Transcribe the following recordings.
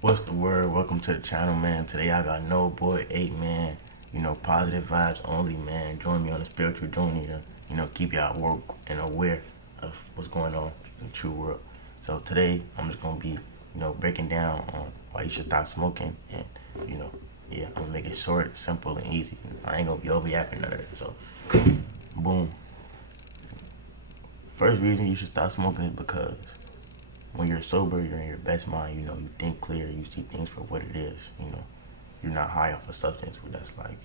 What's the word? Welcome to the channel, man. Today I got no boy 8, man. Positive vibes only, man. Join me on a spiritual journey to, keep y'all woke and aware of what's going on in the true world. So today I'm just gonna be, breaking down on why you should stop smoking, and yeah, I'm gonna make it short, simple, and easy. I ain't gonna be over yapping none of that. So, boom. First reason you should stop smoking is because when you're sober, you're in your best mind, you think clear, you see things for what it is, you're not high off a substance, where that's like,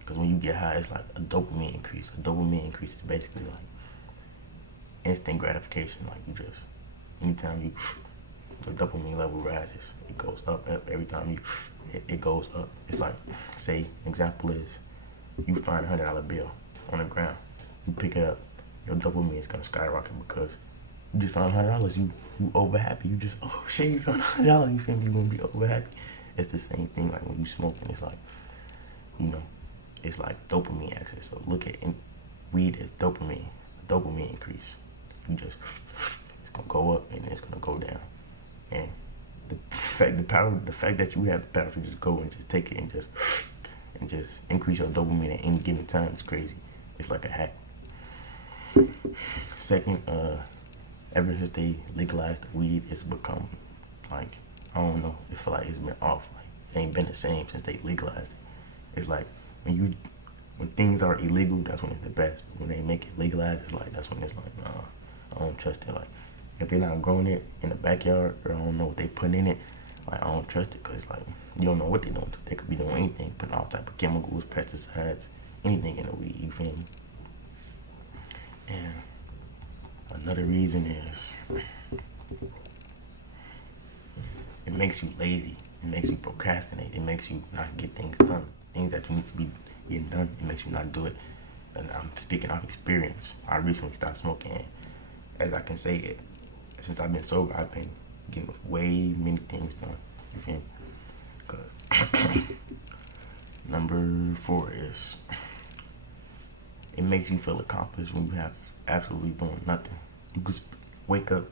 because when you get high, it's like a dopamine increase. A dopamine increase is basically like instant gratification, like you just, anytime the dopamine level rises, it goes up, every time it goes up. It's like, say, example is, you find $100 bill on the ground, you pick it up, your dopamine is gonna skyrocket because you just found $100. You over happy. You just, oh shit, you found $100. You think you're gonna be over happy? It's the same thing like when you smoking. It's like, it's like dopamine access. So look at weed as dopamine increase. You just, it's gonna go up and then it's gonna go down. And the fact that you have the power to just go and just take it and just increase your dopamine at any given time is crazy. It's like a hack. Second, ever since they legalized the weed, it's become like, I don't know, it feel like it's been off. Like it ain't been the same since they legalized it. It's like when things are illegal, that's when it's the best. When they make it legalized, it's like, that's when it's like, nah, I don't trust it. Like if they're not growing it in the backyard, or I don't know what they put in it, like I don't trust it, because like you don't know what they doing. They could be doing anything, putting all type of chemicals, pesticides, anything in the weed, you feel me? And another reason is it makes you lazy. It makes you procrastinate. It makes you not get things done. Things that you need to be getting done, it makes you not do it. And I'm speaking off experience. I recently stopped smoking. As I can say it, since I've been sober, I've been getting way many things done. You feel me? Number 4 is it makes you feel accomplished when you have absolutely doing nothing. You could wake up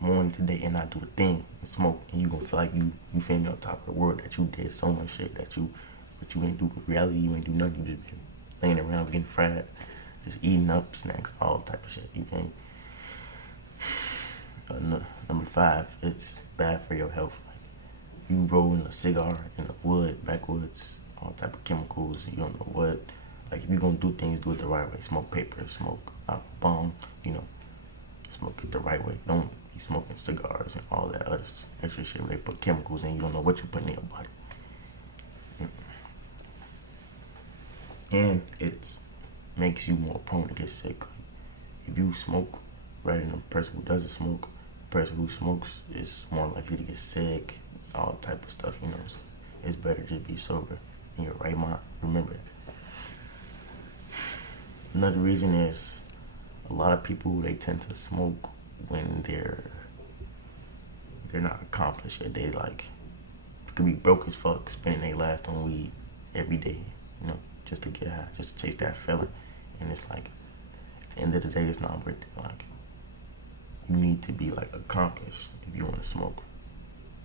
morning today and not do a thing and smoke, and you gonna feel like you feel me on top of the world, that you did so much shit but you ain't do. Reality, you ain't do nothing. You just been laying around getting fried, just eating up snacks, all type of shit. You feel me? Number 5, it's bad for your health. Like you rolling a cigar in the wood, backwoods, all type of chemicals. You don't know what. Like if you're gonna do things, do it the right way. Smoke paper, smoke bong, smoke it the right way. Don't be smoking cigars and all that other extra shit where they put chemicals in. You don't know what you're putting in your body. And it makes you more prone to get sick. If you smoke rather than a person who doesn't smoke, the person who smokes is more likely to get sick, all type of stuff, So it's better to be sober in your right mind. Remember that. Another reason is a lot of people, they tend to smoke when they're not accomplished yet. They like could be broke as fuck, spending their last on weed every day, just to get high, just to chase that feeling. And it's like, at the end of the day, it's not worth it. Like you need to be like accomplished if you want to smoke.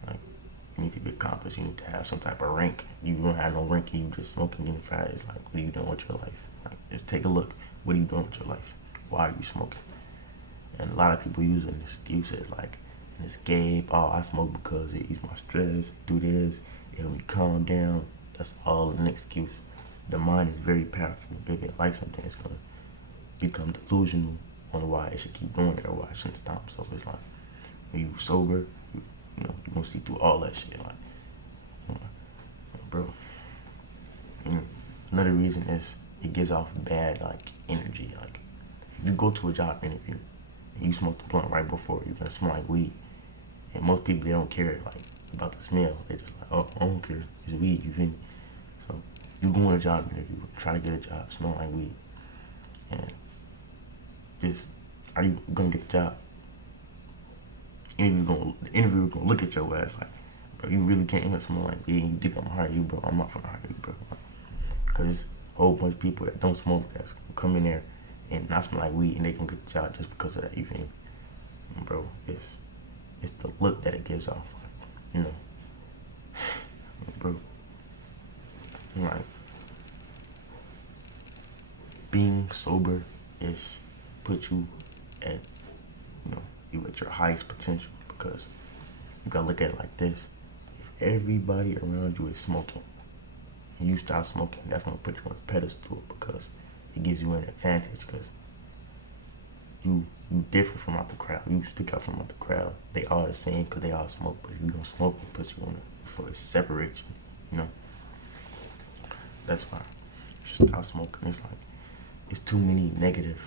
Like you need to be accomplished. You need to have some type of rank. You don't have no rank, you just smoking, getting fried. It's like, what are you doing with your life? Like, just take a look. What are you doing with your life? Why are you smoking? And a lot of people use an excuse as like an escape. Oh, I smoke because it eases my stress. Do this, it helps me calm down. That's all an excuse. The mind is very powerful. If it likes something, it's gonna become delusional on why it should keep doing it or why it shouldn't stop. So it's like when you sober, you're gonna see through all that shit. Like, bro. Another reason is it gives off bad like energy. Like if you go to a job interview and you smoke the blunt right before, you're gonna smell like weed. And most people, they don't care like about the smell. They just like, oh, I don't care, it's weed. You feel me? So you go on a job interview, try to get a job, smell like weed, and just, are you gonna get the job? The interviewer gonna look at your ass like, bro, you really can't even smell like weed. You think I'm gonna hire you, bro? I'm not gonna hire you, bro. Because there's a whole bunch of people that don't smoke that come in there and not smell like weed, and they gonna get the job just because of that. You feel me? And bro, it's the look that it gives off. Like, being sober is put you at, you at your highest potential, because you gotta look at it like this. If everybody around you is smoking and you stop smoking, that's gonna put you on a pedestal, because it gives you an advantage, because you different from out the crowd. You stick out from out the crowd. They all the same because they all smoke, but if you don't smoke, it puts you on before it separates you, That's fine. Just stop smoking. It's like, it's too many negative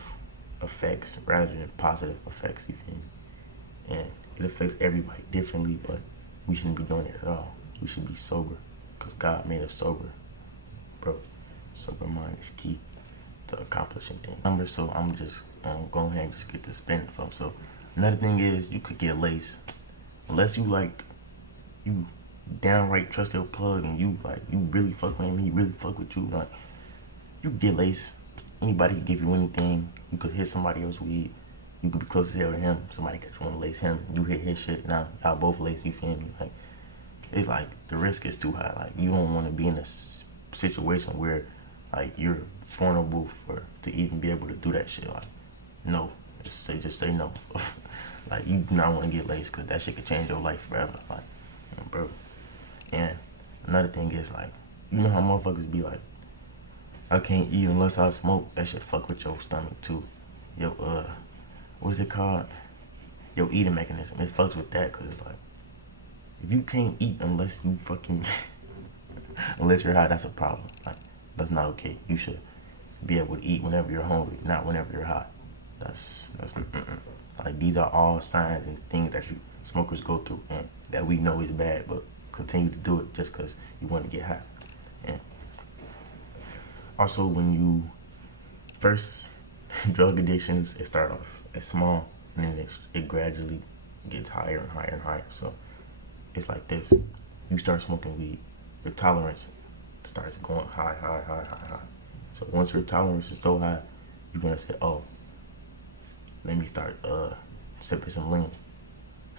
effects rather than positive effects, you feel me? And it affects everybody differently, but we shouldn't be doing it at all. We should be sober, because God made us sober, bro. Sober mind is key to accomplishing things. So I'm just go ahead and just get this spinning from. So another thing is, you could get laced unless you downright trust your plug and you really fuck with him, he really fuck with you. Like, you get laced. Anybody can give you anything. You could hit somebody else weed. You could be close as hell to him. Somebody could want to lace him. You hit his shit. Now y'all both lace. You feel me? Like, it's like the risk is too high. Like, you don't want to be in a situation where like you're vulnerable to even be able to do that shit. Like, no, just say no. Like, you do not want to get laced, because that shit could change your life forever. Like, bro. And another thing is, like, you know how motherfuckers be like, I can't eat unless I smoke. That shit fuck with your stomach too. What is it called? Your eating mechanism. It fucks with that, because it's like, if you can't eat unless you fucking unless you're high, that's a problem. Like, that's not okay. You should be able to eat whenever you're hungry, not whenever you're high. That's like, these are all signs and things that smokers go through, and that we know is bad, but continue to do it just because you want to get high. And also, when you first drug addictions, it start off as small, and then it gradually gets higher and higher and higher. So it's like this: you start smoking weed, your tolerance starts going high. So once your tolerance is so high, you're gonna say, oh, let me start sipping some lean,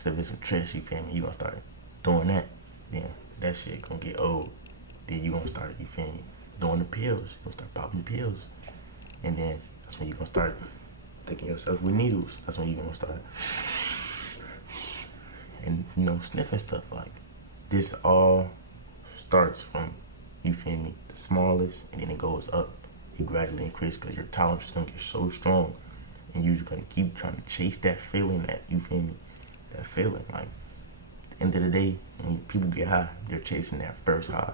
sipping some trish, you feel me? You gonna start doing that, then that shit gonna get old. Then you gonna start, you feel me, doing the pills. You gonna start popping pills, and then that's when you gonna start taking yourself with needles. That's when you gonna start, and sniffing stuff. Like, this all starts from, you feel me, the smallest, and then it goes up. It gradually increases, because your tolerance is gonna get so strong, and you're just gonna keep trying to chase that feeling, that, you feel me, that feeling. Like, at the end of the day, when people get high, they're chasing that first high.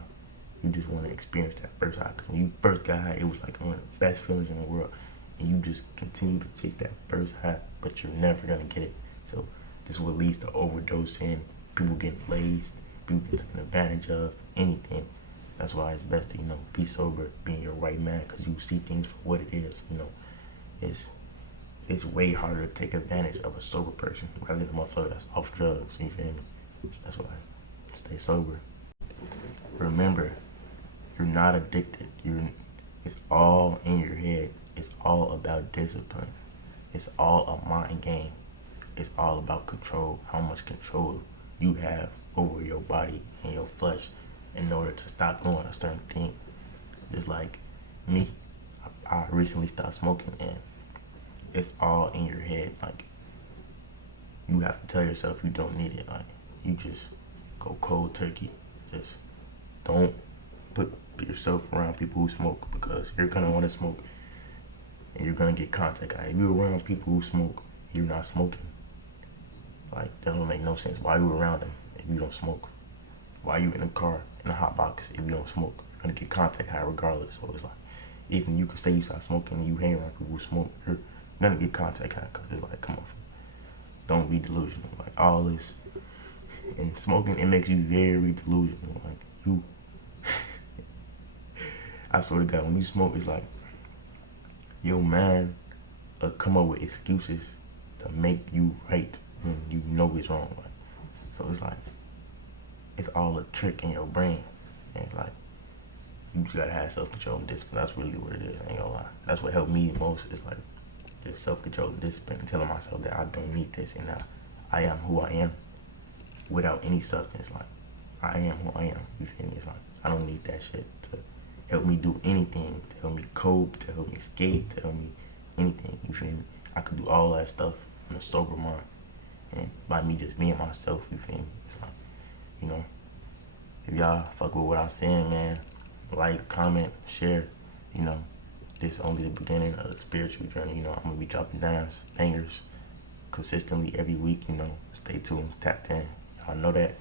You just want to experience that first high, because when you first got high, it was like one of the best feelings in the world, and you just continue to chase that first high, but you're never gonna get it. So this is what leads to overdosing, people getting laced, people getting taken advantage of, anything. That's why it's best to, be sober, be in your right mind, because you see things for what it is. It's way harder to take advantage of a sober person rather than a motherfucker that's off drugs, you feel me? That's why, stay sober. Remember, you're not addicted. It's all in your head. It's all about discipline. It's all a mind game. It's all about control, how much control you have over your body and your flesh in order to stop doing a certain thing. Just like me, I recently stopped smoking, and it's all in your head. Like, you have to tell yourself you don't need it. Like, you just go cold turkey. Just don't put yourself around people who smoke, because you're gonna want to smoke, and you're gonna get contact. If you're around people who smoke, you're not smoking. Like, that don't make no sense. Why are you around them if you don't smoke? Why are you in a car, in a hot box, if you don't smoke? You're gonna get contact high regardless. So it's like, even you can say you stop smoking and you hang around people who smoke, you're gonna get contact high, because it's like, come on, don't be delusional. Like, all this, and smoking, it makes you very delusional. Like, you, I swear to God, when you smoke, it's like, your mind will come up with excuses to make you right when you know it's wrong. Like, so it's like, it's all a trick in your brain. And it's like, you just gotta have self-control and discipline. That's really what it is, I ain't gonna lie. That's what helped me most. It's like, just self-control and discipline, and telling myself that I don't need this, and I am who I am without any substance. Like, I am who I am, you feel me? It's like, I don't need that shit to help me do anything, to help me cope, to help me escape, to help me anything, you feel me? I could do all that stuff in a sober mind. And by me just being myself, you feel me? So, you know, if y'all fuck with what I'm saying, man, like, comment, share, you know, this is only the beginning of the spiritual journey, you know, I'm gonna be dropping dimes, bangers, consistently every week, you know, stay tuned, tap in, y'all know that.